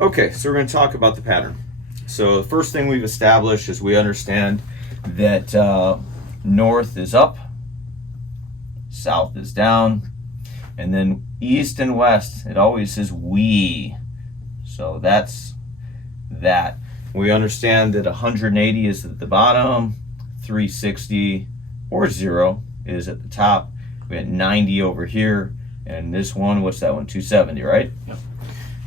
Okay, so we're going to talk about the pattern. So the first thing we've established is we understand that north is up, south is down, and then east and west, it always says we. So that's that. We understand that 180 is at the bottom, 360 or 0 is at the top. We had 90 over here, and this one, what's that one? 270, right? Yep.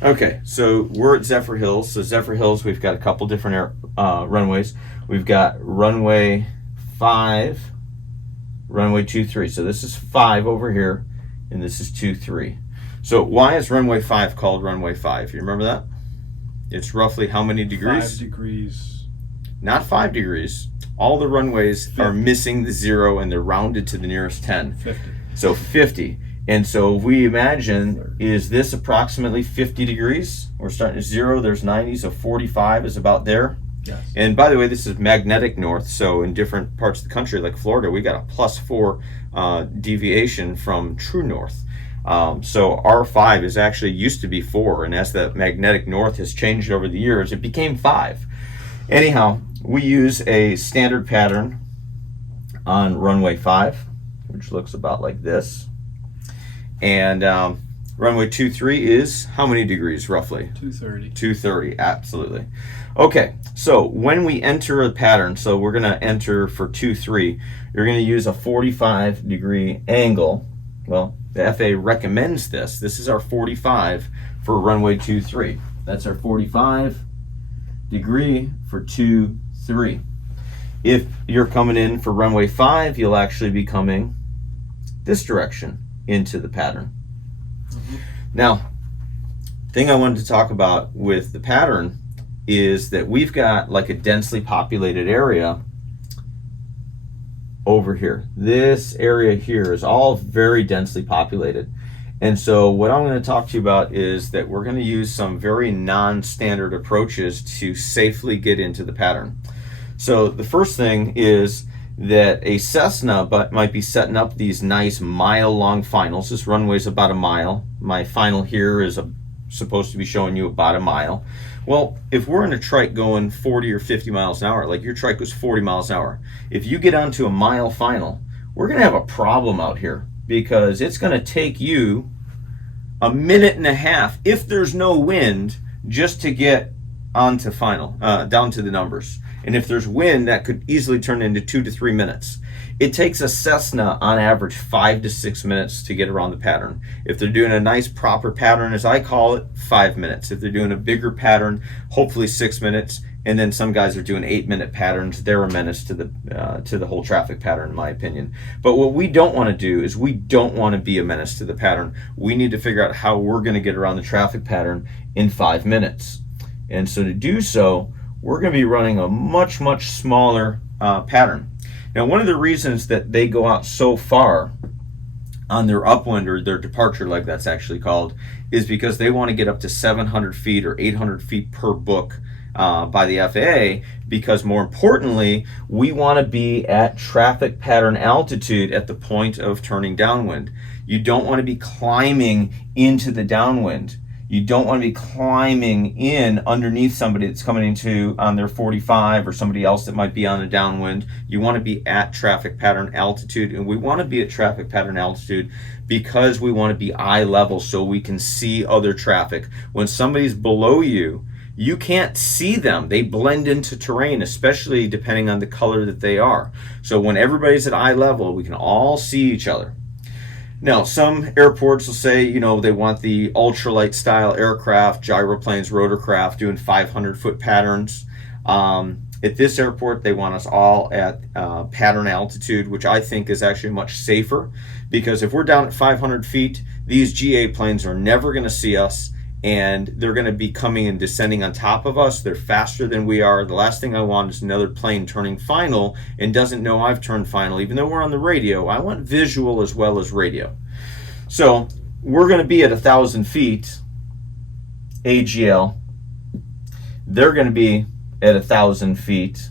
Okay, so we're at Zephyr Hills. So Zephyr Hills, we've got a couple different runways. We've got runway 5, runway 23. So this is 5 over here, and this is 23. So why is runway 5 called runway 5? You remember that? It's roughly how many degrees? 5 degrees. Not 5 degrees. All the runways 50. Are missing the 0 and they're rounded to the nearest 10. 50. So 50. And so if we imagine, is this approximately 50 degrees? We're starting at 0, there's 90, so 45 is about there. Yes. And by the way, this is magnetic north, so in different parts of the country, like Florida, we got a +4 deviation from true north. So R5 is actually used to be 4, and as the magnetic north has changed over the years, it became 5. Anyhow, we use a standard pattern on runway 5, which looks about like this. And runway 23 is how many degrees roughly? 230. 230, absolutely. Okay, so when we enter a pattern, so we're going to enter for 23, you're going to use a 45-degree angle. Well, the FAA recommends this. This is our 45 for runway 23. That's our 45 degree for 23. If you're coming in for runway 5, you'll actually be coming this direction into the pattern. Mm-hmm. Now, thing I wanted to talk about with the pattern is that we've got like a densely populated area over here. This area here is all very densely populated. And so what I'm going to talk to you about is that we're going to use some very non-standard approaches to safely get into the pattern. So the first thing is that a Cessna might be setting up these nice mile-long finals. This runway's about a mile. My final here is supposed to be showing you about a mile. Well, if we're in a trike going 40 or 50 miles an hour, like your trike was 40 miles an hour, if you get onto a mile final, we're going to have a problem out here because it's going to take you a minute and a half, if there's no wind, just to get onto final, down to the numbers. And if there's wind, that could easily turn into 2 to 3 minutes. It takes a Cessna on average 5 to 6 minutes to get around the pattern. If they're doing a nice proper pattern, as I call it, 5 minutes. If they're doing a bigger pattern, hopefully 6 minutes. And then some guys are doing 8-minute patterns. They're a menace to the whole traffic pattern, in my opinion. But what we don't want to do is we don't want to be a menace to the pattern. We need to figure out how we're going to get around the traffic pattern in 5 minutes. And so to do so, we're going to be running a much, much smaller pattern. Now, one of the reasons that they go out so far on their upwind, or their departure leg, that's actually called, is because they want to get up to 700 feet or 800 feet per book by the FAA, because more importantly, we want to be at traffic pattern altitude at the point of turning downwind. You don't want to be climbing into the downwind. You don't want to be climbing in underneath somebody that's coming into on their 45 or somebody else that might be on a downwind. You want to be at traffic pattern altitude, and we want to be at traffic pattern altitude because we want to be eye level so we can see other traffic. When somebody's below you, you can't see them. They blend into terrain, especially depending on the color that they are. So when everybody's at eye level, we can all see each other. Now, some airports will say, you know, they want the ultralight style aircraft, gyroplanes, rotorcraft, doing 500-foot patterns. At this airport, they want us all at pattern altitude, which I think is actually much safer, because if we're down at 500 feet, these GA planes are never going to see us, and they're going to be coming and descending on top of us. They're faster than we are. The last thing I want is another plane turning final and doesn't know I've turned final, even though we're on the radio. I want visual as well as radio. So we're going to be at 1,000 feet AGL. They're going to be at 1,000 feet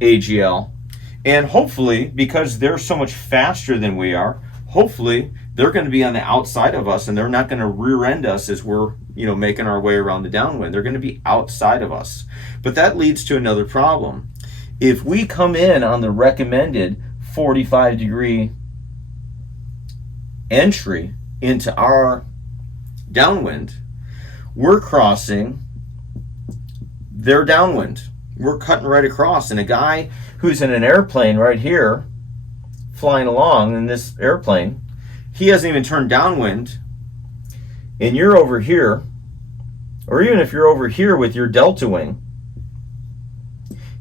AGL. And hopefully, because they're so much faster than we are, hopefully they're going to be on the outside of us and they're not going to rear end us as we're making our way around the downwind. They're going to be outside of us. But that leads to another problem. If we come in on the recommended 45-degree entry into our downwind, we're crossing their downwind. We're cutting right across, and a guy who's in an airplane right here flying along in this airplane, he hasn't even turned downwind, and you're over here, or even if you're over here with your delta wing,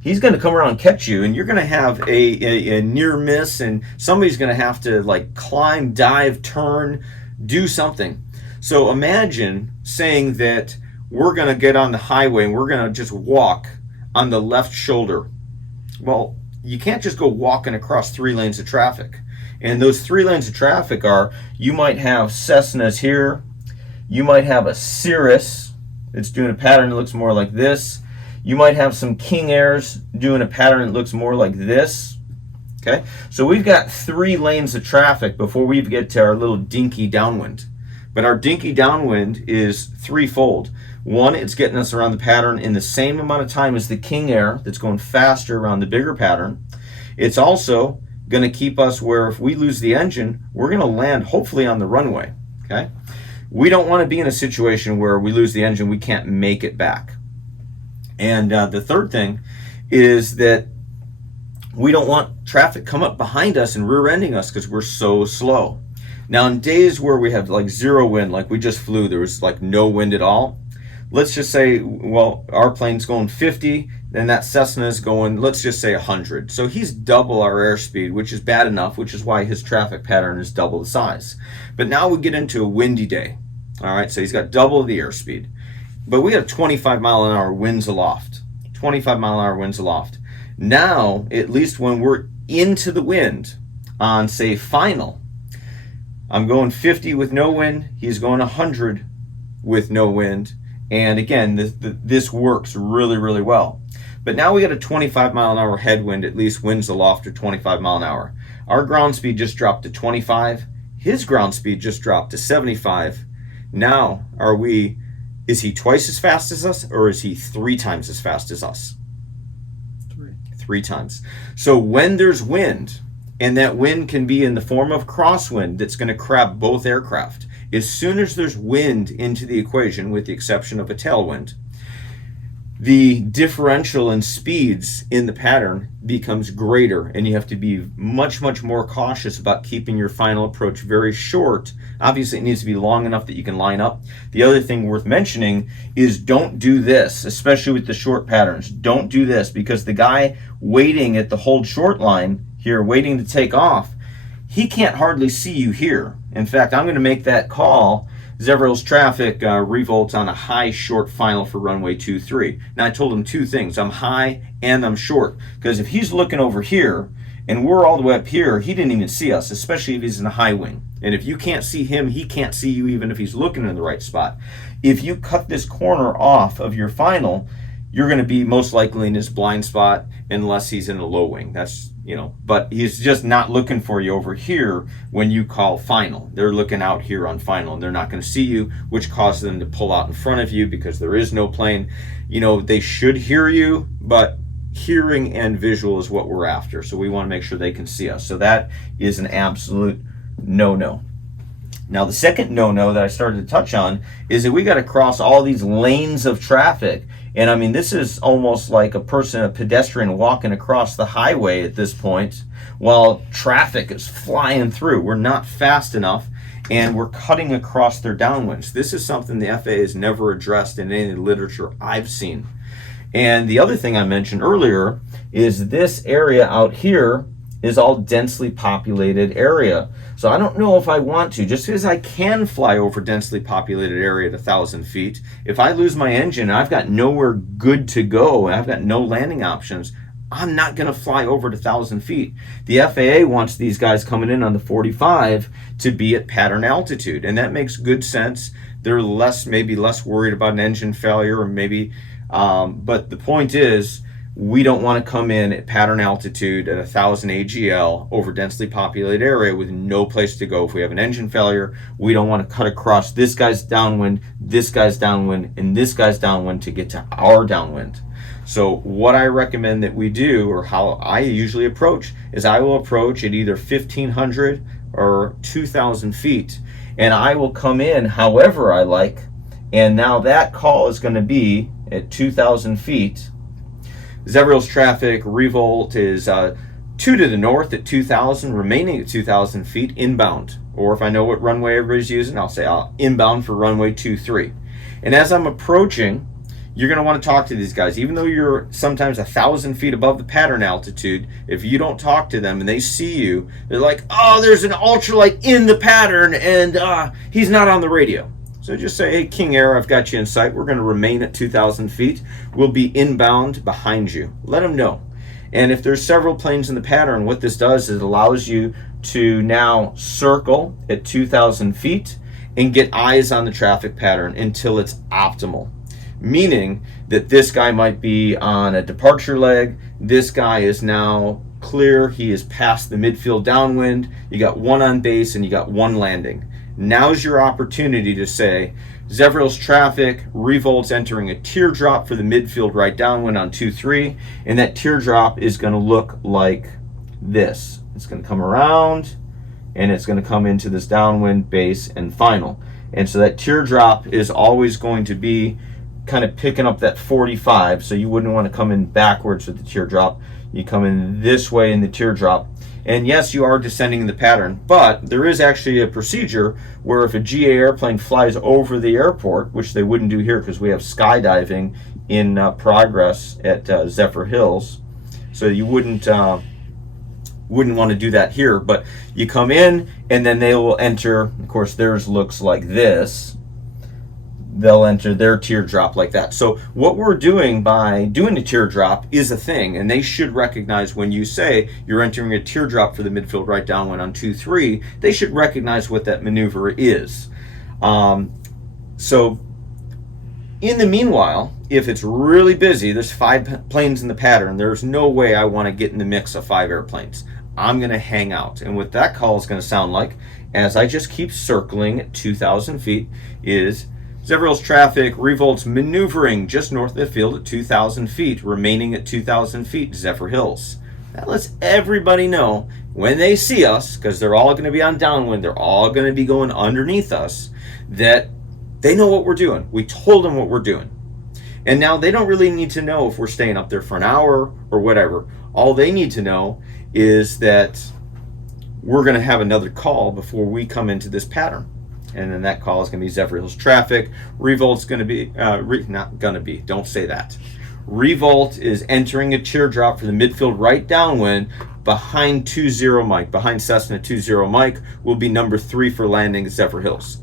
he's going to come around and catch you, and you're going to have a near miss, and somebody's going to have to like climb, dive, turn, do something. So imagine saying that we're going to get on the highway and we're going to just walk on the left shoulder. Well, you can't just go walking across 3 lanes of traffic. And those 3 lanes of traffic are, you might have Cessnas here, you might have a Cirrus that's doing a pattern that looks more like this, you might have some King Airs doing a pattern that looks more like this. Okay, so we've got 3 lanes of traffic before we get to our little dinky downwind. But our dinky downwind is threefold. One, it's getting us around the pattern in the same amount of time as the King Air that's going faster around the bigger pattern. It's also going to keep us where if we lose the engine, we're going to land hopefully on the runway. Okay, we don't want to be in a situation where we lose the engine, we can't make it back. And the third thing is that we don't want traffic come up behind us and rear-ending us because we're so slow. Now, in days where we have like 0 wind, like we just flew, there was like no wind at all. Let's just say, well, our plane's going 50, and that Cessna is going, let's just say 100. So he's double our airspeed, which is bad enough, which is why his traffic pattern is double the size. But now we get into a windy day. All right, so he's got double the airspeed. But we have 25-mile-an-hour winds aloft. 25-mile-an-hour winds aloft. Now, at least when we're into the wind on, say, final, I'm going 50 with no wind. He's going 100 with no wind. And again, this works really, really well. But now we got a 25-mile-an-hour headwind, at least winds aloft at 25 mile an hour. Our ground speed just dropped to 25. His ground speed just dropped to 75. Now, is he twice as fast as us, or is he 3 times as fast as us? 3 times. So when there's wind, and that wind can be in the form of crosswind that's going to crab both aircraft, as soon as there's wind into the equation, with the exception of a tailwind, the differential in speeds in the pattern becomes greater, and you have to be much, much more cautious about keeping your final approach very short. Obviously, it needs to be long enough that you can line up. The other thing worth mentioning is don't do this, especially with the short patterns. Don't do this, because the guy waiting at the hold short line here, waiting to take off, he can't hardly see you here. In fact, I'm going to make that call. General Traffic revolts on a high short final for runway 23. Now, I told him 2 things. I'm high and I'm short. Because if he's looking over here and we're all the way up here, he didn't even see us, especially if he's in a high wing. And if you can't see him, he can't see you even if he's looking in the right spot. If you cut this corner off of your final, you're going to be most likely in his blind spot unless he's in a low wing. That's, but he's just not looking for you over here when you call final. They're looking out here on final, and they're not going to see you, which causes them to pull out in front of you because there is no plane. They should hear you, but hearing and visual is what we're after. So we want to make sure they can see us. So that is an absolute no-no. Now, the second no-no that I started to touch on is that we got to cross all these lanes of traffic. And I mean, this is almost like a pedestrian walking across the highway at this point while traffic is flying through. We're not fast enough, and we're cutting across their downwinds. This is something the FAA has never addressed in any literature I've seen. And the other thing I mentioned earlier is this area out here is all densely populated area. So I don't know if I want to, just because I can fly over densely populated area at 1,000 feet. If I lose my engine and I've got nowhere good to go, and I've got no landing options, I'm not going to fly over to 1,000 feet. The FAA wants these guys coming in on the 45 to be at pattern altitude, and that makes good sense. They're maybe less worried about an engine failure, or maybe, but the point is, we don't want to come in at pattern altitude at 1,000 AGL over densely populated area with no place to go. If we have an engine failure, we don't want to cut across this guy's downwind, this guy's downwind, and this guy's downwind to get to our downwind. So what I recommend that we do, or how I usually approach, is I will approach at either 1,500 or 2,000 feet, and I will come in however I like, and now that call is going to be at 2,000 feet. Zephyrhills traffic revolt is 2 to the north at 2,000, remaining at 2,000 feet inbound. Or if I know what runway everybody's using, I'll say inbound for runway 23. And as I'm approaching, you're going to want to talk to these guys. Even though you're sometimes 1,000 feet above the pattern altitude, if you don't talk to them and they see you, they're like, oh, there's an ultralight in the pattern and he's not on the radio. So just say, hey, King Air, I've got you in sight. We're going to remain at 2,000 feet. We'll be inbound behind you. Let them know. And if there's several planes in the pattern, what this does is it allows you to now circle at 2,000 feet and get eyes on the traffic pattern until it's optimal. Meaning that this guy might be on a departure leg. This guy is now clear. He is past the midfield downwind. You got one on base and you got one landing. Now's your opportunity to say, Zephyrhills traffic, revolts entering a teardrop for the midfield right downwind on 2-3, and that teardrop is going to look like this. It's going to come around, and it's going to come into this downwind, base, and final. And so that teardrop is always going to be kind of picking up that 45, so you wouldn't want to come in backwards with the teardrop. You come in this way in the teardrop. And yes, you are descending the pattern, but there is actually a procedure where if a GA airplane flies over the airport, which they wouldn't do here because we have skydiving in progress at Zephyrhills, so you wouldn't want to do that here, but you come in and then they will enter, of course theirs looks like this, they'll enter their teardrop like that. So what we're doing by doing a teardrop is a thing, and they should recognize when you say you're entering a teardrop for the midfield right downwind on 2-3, they should recognize what that maneuver is. So in the meanwhile, if it's really busy, there's 5 planes in the pattern, there's no way I want to get in the mix of 5 airplanes. I'm going to hang out. And what that call is going to sound like, as I just keep circling at 2,000 feet, is Zephyrhills traffic, revolts maneuvering just north of the field at 2,000 feet, remaining at 2,000 feet, Zephyrhills. That lets everybody know when they see us, because they're all going to be on downwind, they're all going to be going underneath us, that they know what we're doing. We told them what we're doing. And now they don't really need to know if we're staying up there for an hour or whatever. All they need to know is that we're going to have another call before we come into this pattern. And then that call is going to be Zephyrhills traffic. Revolt's going to be, not going to be, don't say that. Revolt is entering a teardrop for the midfield right downwind behind 20 Mike. Behind Cessna 20 Mike will be number 3 for landing at Zephyrhills.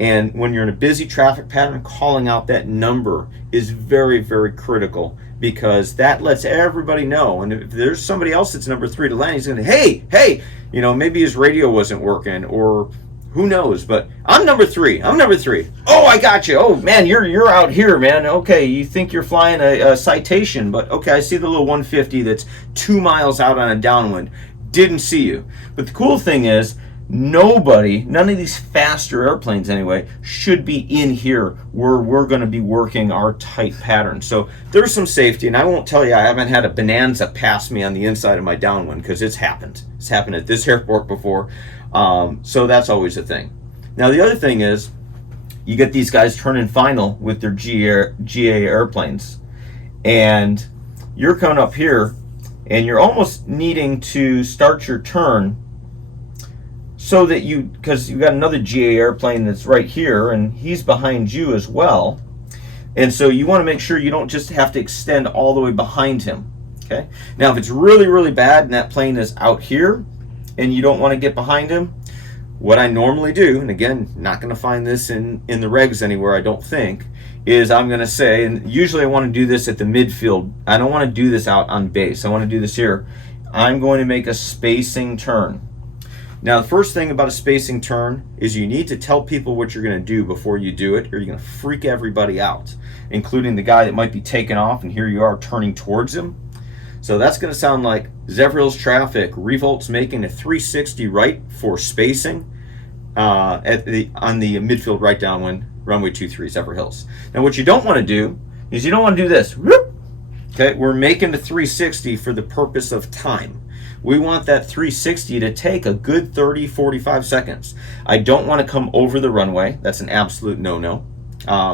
And when you're in a busy traffic pattern, calling out that number is very, very critical, because that lets everybody know. And if there's somebody else that's number 3 to land, he's going to, hey, you know, maybe his radio wasn't working, or who knows, but I'm number 3. Oh, I got you. Oh, man, you're out here, man. Okay, you think you're flying a citation, but okay, I see the little 150 that's 2 miles out on a downwind. Didn't see you. But the cool thing is, none of these faster airplanes anyway, should be in here where we're going to be working our tight pattern. So there's some safety, and I won't tell you I haven't had a Bonanza pass me on the inside of my downwind, because it's happened. It's happened at this airport before. So that's always a thing. Now the other thing is, you get these guys turning final with their GA airplanes, and you're coming up here and you're almost needing to start your turn so that because you've got another GA airplane that's right here and he's behind you as well, and so you want to make sure you don't just have to extend all the way behind him. Okay, now if it's really, really bad and that plane is out here and you don't want to get behind him, what I normally do, and again, not going to find this in the regs anywhere, I don't think, is I'm going to say, and usually I want to do this at the midfield. I don't want to do this out on base. I want to do this here. I'm going to make a spacing turn. Now, the first thing about a spacing turn is you need to tell people what you're going to do before you do it, or you're going to freak everybody out, including the guy that might be taking off, and here you are turning towards him. So that's going to sound like Zephyrhills traffic, revolts making a 360 right for spacing on the midfield right downwind, runway 23, Zephyrhills. Now what you don't want to do is you don't want to do this. Whoop! Okay, we're making the 360 for the purpose of time. We want that 360 to take a good 30, 45 seconds. I don't want to come over the runway. That's an absolute no-no.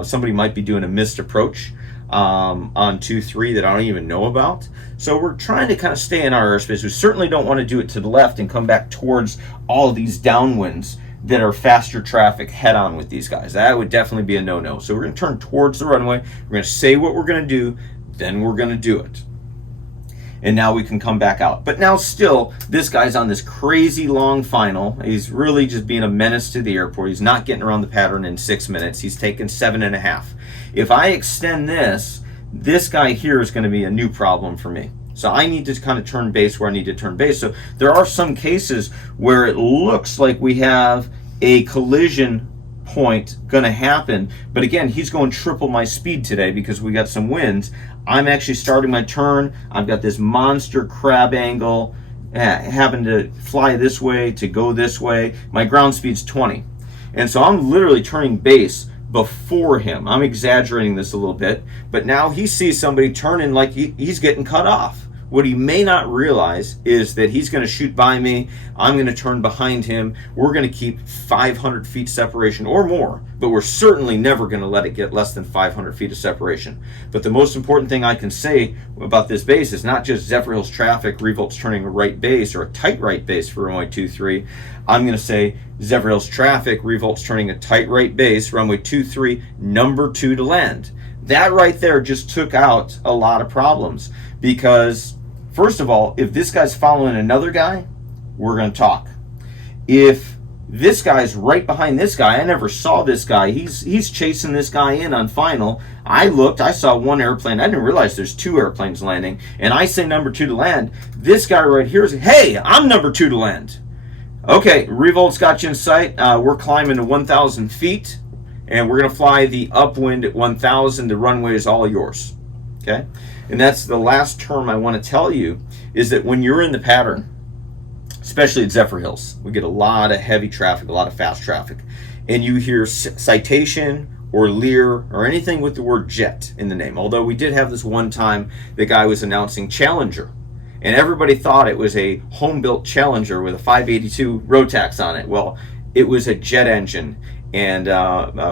Somebody might be doing a missed approach on 2-3 that I don't even know about. So we're trying to kind of stay in our airspace. We certainly don't want to do it to the left and come back towards all of these downwinds that are faster traffic head on with these guys. That would definitely be a no-no. So we're going to turn towards the runway. We're going to say what we're going to do, then we're going to do it. And now we can come back out. But now still, this guy's on this crazy long final. He's really just being a menace to the airport. He's not getting around the pattern in 6 minutes. He's taken 7.5. If I extend this guy here is going to be a new problem for me. So I need to kind of turn base where I need to turn base. So there are some cases where it looks like we have a collision point going to happen, but again, he's going triple my speed today because we got some winds. I'm actually starting my turn. I've got this monster crab angle, having to fly this way to go this way. My ground speed's 20, and so I'm literally turning base before him. I'm exaggerating this a little bit, but now he sees somebody turning like he's getting cut off. What he may not realize is that he's going to shoot by me. I'm going to turn behind him. We're going to keep 500 feet separation or more, but we're certainly never going to let it get less than 500 feet of separation. But the most important thing I can say about this base is not just Zephyrhills traffic, revolts turning a right base or a tight right base for runway 23. I'm going to say Zephyrhills traffic, revolts turning a tight right base, runway 23, number 2 to land. That right there just took out a lot of problems because, first of all, if this guy's following another guy, we're going to talk. If this guy's right behind this guy, I never saw this guy. He's chasing this guy in on final. I looked, I saw one airplane. I didn't realize there's 2 airplanes landing. And I say number 2 to land. This guy right here is, hey, I'm number 2 to land. Okay, revolt's got you in sight. We're climbing to 1,000 feet. And we're going to fly the upwind at 1,000. The runway is all yours. Okay? And that's the last term I want to tell you, is that when you're in the pattern, especially at Zephyrhills, we get a lot of heavy traffic, a lot of fast traffic, and you hear citation or Lear or anything with the word jet in the name. Although we did have this one time the guy was announcing Challenger, and everybody thought it was a home-built Challenger with a 582 Rotax on it. Well, it was a jet engine, and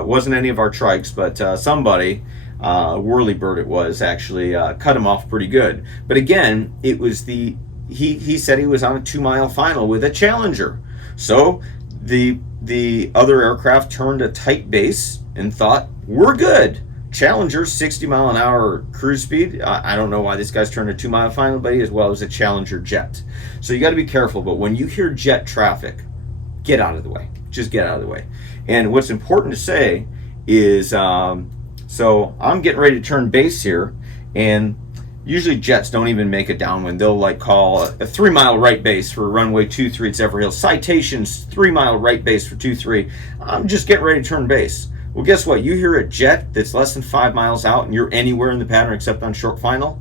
wasn't any of our Trikes, but somebody, Whirlybird it was, actually cut him off pretty good. But again, it was he said he was on a 2-mile final with a Challenger. So the other aircraft turned a tight base and thought, we're good. Challenger, 60 mile an hour cruise speed. I don't know why this guy's turned a 2-mile final, but he as well as a Challenger jet. So you got to be careful. But when you hear jet traffic, get out of the way. Just get out of the way. And what's important to say is, so I'm getting ready to turn base here, and usually jets don't even make a downwind. They'll like call a 3-mile right base for runway 23 at Zephyrhills. Citations, 3-mile right base for 23. I'm just getting ready to turn base. Well, guess what? You hear a jet that's less than 5 miles out and you're anywhere in the pattern except on short final.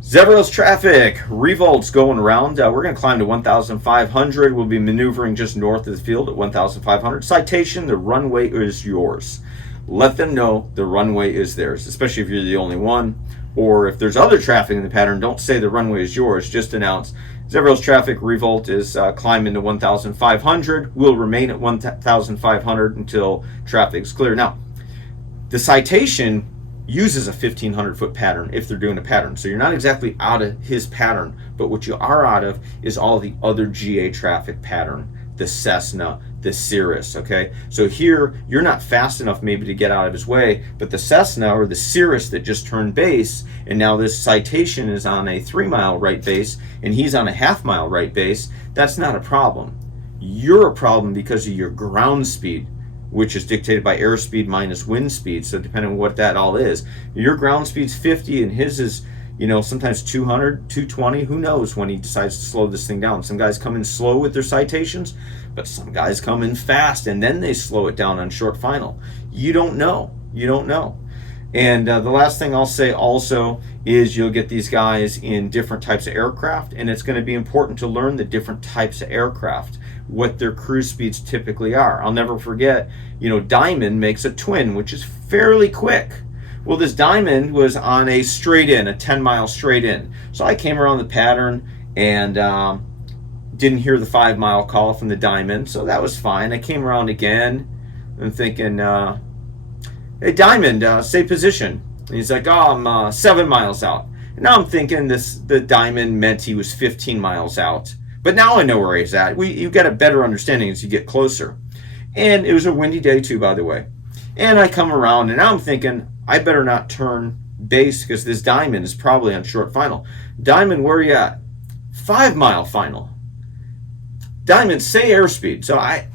Zephyrhills traffic, revolts going around. We're going to climb to 1,500. We'll be maneuvering just north of the field at 1,500. Citation, the runway is yours. Let them know the runway is theirs, especially if you're the only one. Or if there's other traffic in the pattern, don't say the runway is yours. Just announce Zephyrhills traffic, revolt is climbing to 1,500. We'll remain at 1,500 until traffic is clear. Now, the citation uses a 1,500-foot pattern if they're doing a pattern. So you're not exactly out of his pattern, but what you are out of is all the other GA traffic pattern, the Cessna, the Cirrus, okay? So here, you're not fast enough maybe to get out of his way, but the Cessna or the Cirrus that just turned base, and now this citation is on a 3-mile right base, and he's on a 1/2-mile right base, that's not a problem. You're a problem because of your ground speed, which is dictated by airspeed minus wind speed. So depending on what that all is, your ground speed's 50 and his is, you know, sometimes 200, 220. Who knows when he decides to slow this thing down? Some guys come in slow with their citations, but some guys come in fast and then they slow it down on short final. You don't know. You don't know. And the last thing I'll say also is you'll get these guys in different types of aircraft, and it's going to be important to learn the different types of aircraft, what their cruise speeds typically are. I'll never forget, Diamond makes a twin, which is fairly quick. Well, this Diamond was on a straight in, a 10-mile straight in. So I came around the pattern and didn't hear the 5-mile call from the Diamond, so that was fine. I came around again and thinking, hey, Diamond, stay position. And he's like, oh, I'm 7 miles out. And now I'm thinking the Diamond meant he was 15 miles out. But now I know where he's at. You get a better understanding as you get closer. And it was a windy day too, by the way. And I come around, and now I'm thinking, I better not turn base because this Diamond is probably on short final. Diamond, where are you at? 5-mile final. Diamond, say airspeed.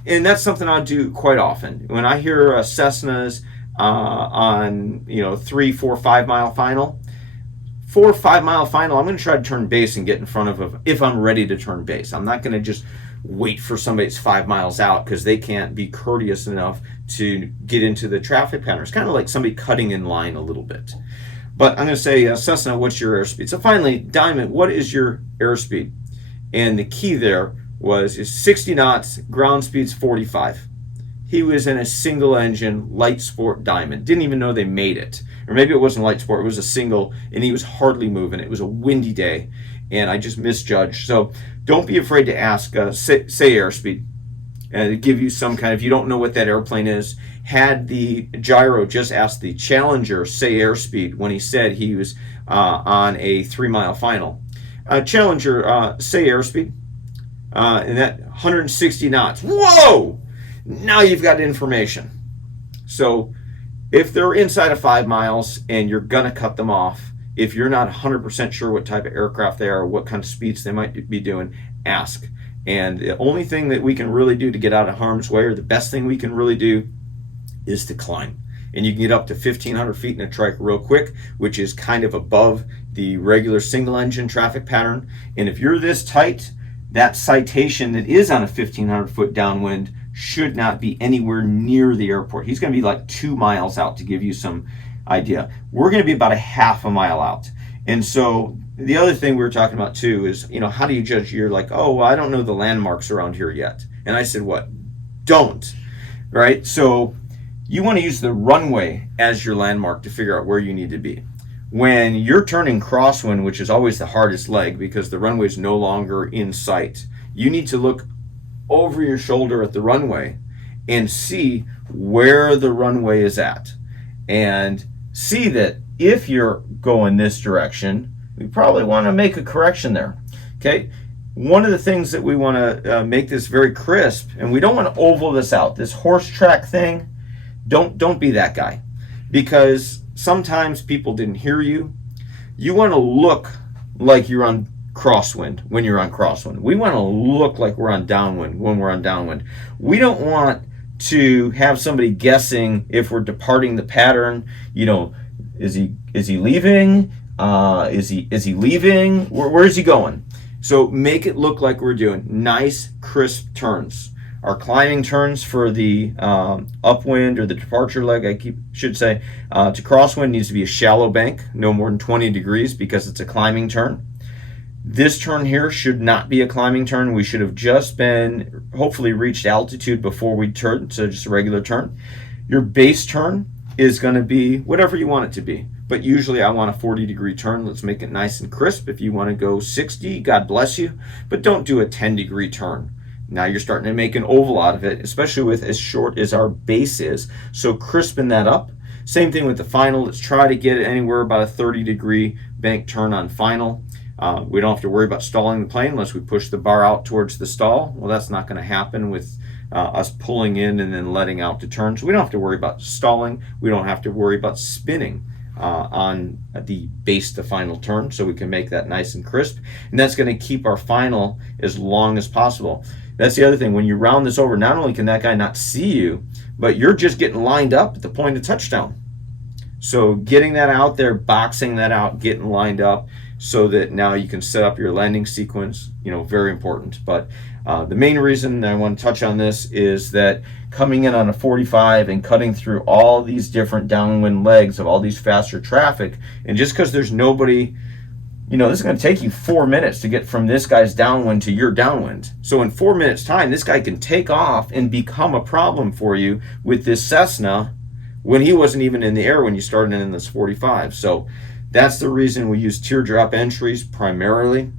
And that's something I do quite often. When I hear Cessnas on 3, 4, 5-mile final, 4 or 5-mile final, I'm going to try to turn base and get in front of them if I'm ready to turn base. I'm not going to just wait for somebody that's 5 miles out because they can't be courteous enough to get into the traffic pattern. It's kind of like somebody cutting in line a little bit. But I'm going to say, Cessna, what's your airspeed? So finally, Diamond, what is your airspeed? And the key there is 60 knots, ground speed's 45. He was in a single engine light sport Diamond. Didn't even know they made it. Or maybe it wasn't light sport, it was a single, and he was hardly moving. It was a windy day, and I just misjudged. So don't be afraid to ask, say airspeed, and to give you some kind of, if you don't know what that airplane is. Had the gyro just asked the Challenger, say airspeed, when he said he was on a 3-mile final. Challenger, say airspeed, and that 160 knots. Whoa! Now you've got information. So if they're inside of 5 miles and you're going to cut them off, if you're not 100% sure what type of aircraft they are, what kind of speeds they might be doing, ask. And the only thing that we can really do to get out of harm's way, or the best thing we can really do, is to climb. And you can get up to 1,500 feet in a trike real quick, which is kind of above the regular single-engine traffic pattern. And if you're this tight, that citation that is on a 1,500-foot downwind should not be anywhere near the airport. He's going to be like 2 miles out, to give you some idea. We're going to be about a half a mile out. And so the other thing we were talking about too is, how do you judge? You're like, oh, well, I don't know the landmarks around here yet. And I said, what? Don't. Right? So you want to use the runway as your landmark to figure out where you need to be. When you're turning crosswind, which is always the hardest leg because the runway is no longer in sight, you need to look over your shoulder at the runway and see where the runway is at, and see that if you're going this direction, we probably want to make a correction there. Okay, one of the things that we want to make this very crisp, and we don't want to oval this out, this horse track thing. Don't be that guy, because sometimes people didn't hear you. You want to look like you're on crosswind when you're on crosswind. We want to look like we're on downwind when we're on downwind. We don't want to have somebody guessing if we're departing the pattern. Is he leaving? Is he leaving? Where is he going? So make it look like we're doing nice, crisp turns. Our climbing turns for the upwind or the departure leg, should say, to crosswind needs to be a shallow bank, no more than 20 degrees, because it's a climbing turn. This turn here should not be a climbing turn. We should have just been, hopefully, reached altitude before we turn, so just a regular turn. Your base turn is going to be whatever you want it to be. But usually I want a 40-degree turn. Let's make it nice and crisp. If you want to go 60, God bless you. But don't do a 10-degree turn. Now you're starting to make an oval out of it, especially with as short as our base is. So crispen that up. Same thing with the final. Let's try to get it anywhere about a 30-degree bank turn on final. We don't have to worry about stalling the plane unless we push the bar out towards the stall. Well, that's not going to happen with us pulling in and then letting out to turn. So we don't have to worry about stalling. We don't have to worry about spinning on the base to final turn, so we can make that nice and crisp. And that's going to keep our final as long as possible. That's the other thing. When you round this over, not only can that guy not see you, but you're just getting lined up at the point of touchdown. So getting that out there, boxing that out, getting lined up so that now you can set up your landing sequence, very important. But The main reason I want to touch on this is that coming in on a 45 and cutting through all these different downwind legs of all these faster traffic, and just because there's nobody, this is going to take you 4 minutes to get from this guy's downwind to your downwind. So in 4 minutes time, this guy can take off and become a problem for you with this Cessna when he wasn't even in the air when you started in this 45. So that's the reason we use teardrop entries primarily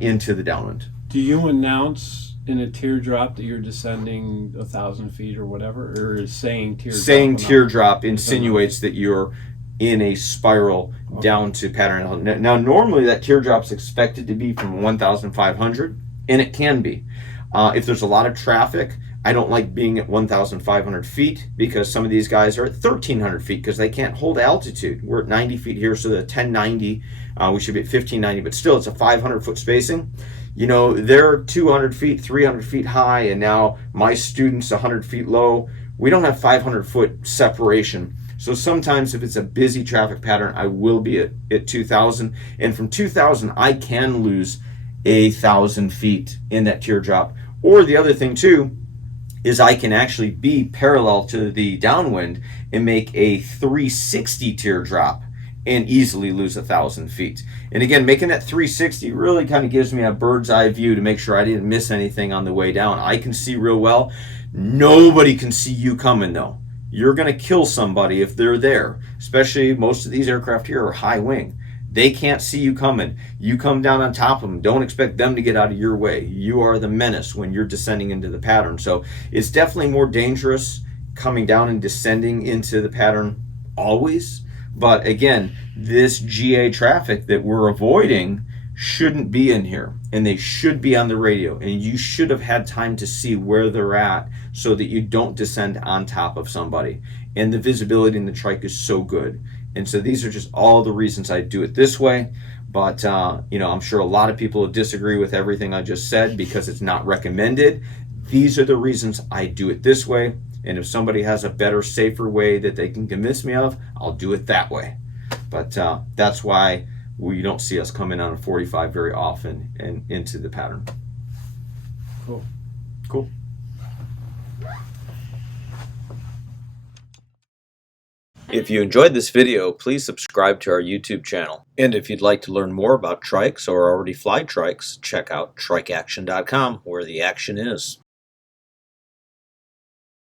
into the downwind. Do you announce in a teardrop that you're descending 1,000 feet or whatever, or is saying teardrop? Saying teardrop insinuates that you're in a spiral down to pattern. Now, normally that teardrop's expected to be from 1,500, and it can be. If there's a lot of traffic, I don't like being at 1,500 feet because some of these guys are at 1,300 feet because they can't hold altitude. We're at 90 feet here, so the 1090, we should be at 1,590, but still it's a 500-foot spacing. They're 200 feet, 300 feet high, and now my student's 100 feet low. We don't have 500-foot separation. So sometimes if it's a busy traffic pattern, I will be at 2,000. And from 2,000, I can lose 1,000 feet in that teardrop. Or the other thing too, is I can actually be parallel to the downwind and make a 360 teardrop and easily lose 1,000 feet. And again, making that 360 really kind of gives me a bird's eye view to make sure I didn't miss anything on the way down. I can see real well. Nobody can see you coming though. You're going to kill somebody if they're there, especially most of these aircraft here are high wing. They can't see you coming. You come down on top of them. Don't expect them to get out of your way. You are the menace when you're descending into the pattern. So it's definitely more dangerous coming down and descending into the pattern always. But again, this GA traffic that we're avoiding shouldn't be in here, and they should be on the radio, and you should have had time to see where they're at so that you don't descend on top of somebody. And the visibility in the trike is so good. And so these are just all the reasons I do it this way. But, I'm sure a lot of people will disagree with everything I just said because it's not recommended. These are the reasons I do it this way. And if somebody has a better, safer way that they can convince me of, I'll do it that way. But that's why we don't see us come in on a 45 very often and into the pattern. Cool. If you enjoyed this video, please subscribe to our YouTube channel. And if you'd like to learn more about trikes or already fly trikes, check out trikeaction.com, where the action is.